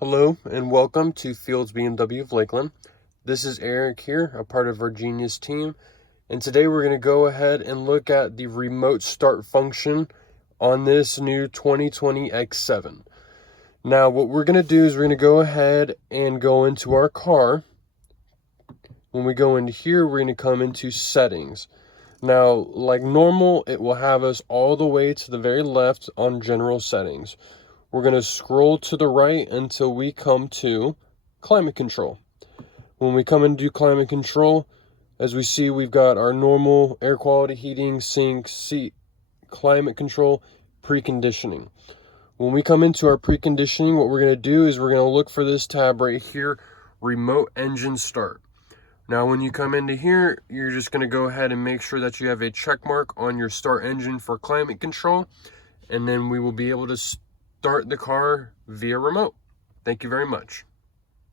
Hello and welcome to Fields BMW of Lakeland. This is Eric here, a part of our Genius Team, and today we're going to go ahead and look at the remote start function on this new 2020 X7. Now what we're going to do is we're going to go ahead and go into our car. When we go into here, we're going to come into settings. Now, like normal, it will have us all the way to the very left on general settings. We're going to scroll to the right until we come to climate control. When we come into climate control, as we see, we've got our normal air quality, heating, sync, seat, climate control, preconditioning. When we come into our preconditioning, what we're going to do is we're going to look for this tab right here, remote engine start. Now, when you come into here, you're just going to go ahead and make sure that you have a check mark on your start engine for climate control, and then we will be able to start the car via remote. Thank you very much.